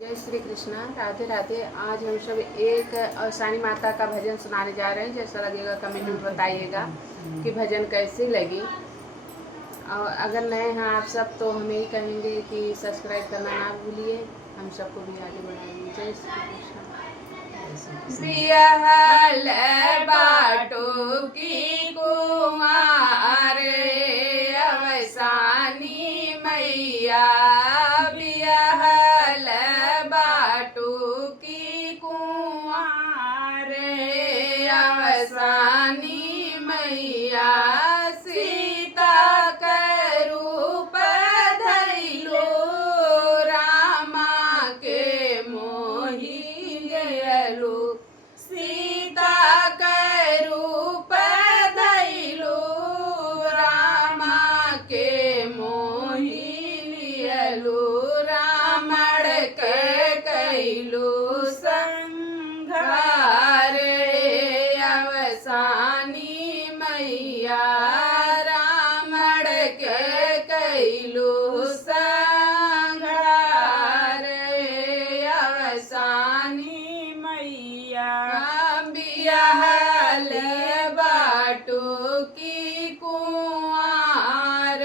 जय श्री कृष्णा, राधे राधे। आज हम सब एक साईं माता का भजन सुनाने जा रहे हैं। जैसा लगेगा कमेंट में बताइएगा कि भजन कैसी लगी। और अगर नए हैं आप सब तो हम यही कहेंगे कि सब्सक्राइब करना ना भूलिए, हम सबको भी आगे बढ़ाइए। जय श्री कृष्ण। बिहल बाटो की कुमार अवसानी मैया, बिहल बाटो की कुमार अवसानी मैया, सीता के रूप धैलो रामा के मोहि गयलो, सीता के रूप धैलो रामा के मोहि लियलो, रावण के कैलो संहार अवसानी मैया, रावण के कैलो संहार अवसानी मैया, बिहल बाटो की कुंवार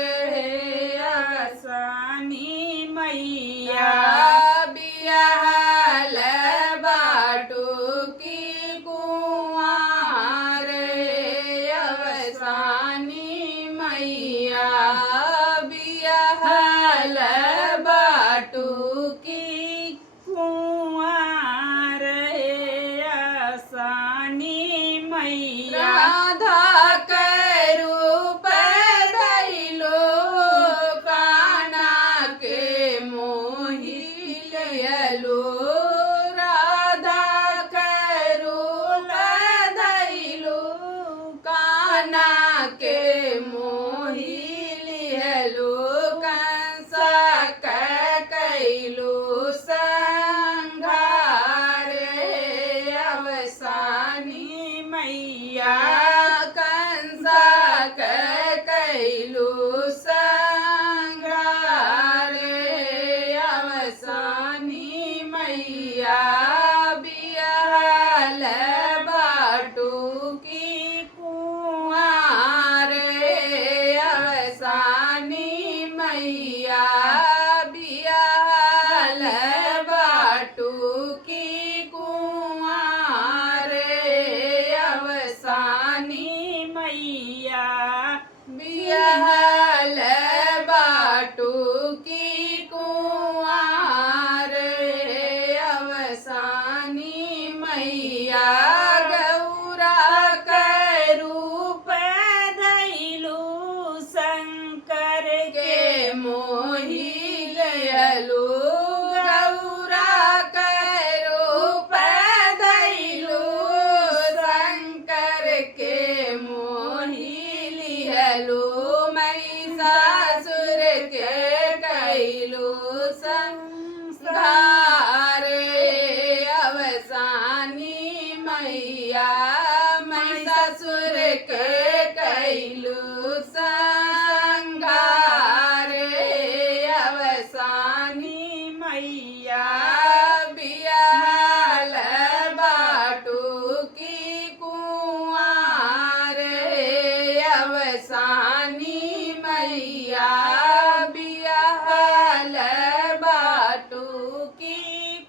अवसानी मैया, बिहल बाटो की कुंवार अवसानी मैया, बिहल बाटो की कुंवार अवसानी मैया, राधा के रूप धैलो कान्हा के मोहि लियलो, राधा के रूप धैलो कान्हा के मोहि लियलो, कंस के कैलो संहार अवसानी मैया, कंस के कैलो संहार अवसानी मैया, बिहल बाटो की कुंवार अवसानी मैया, बिहल बाटो की कुंवार अवसानी मैया, बिहल बाटो की कुंवार अवसानी मैया, गौरा के रूप धैलो शंकर के मोहि लियलो, गौरा के रूप धैलो शंकर के मोहि लियलो, महिषासुर के कैलो संहार अवसानी मैया, महिषासुर के कैलो संहार अवसानी मैया, बिहल बाटो की कुंवार अवसानी मैया, बिहल बाटो की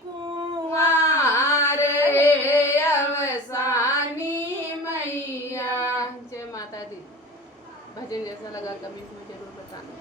कुंवार अवसानी मैया। जय माता दी। भजन जैसा लगा कमेंट में जरूर बताना।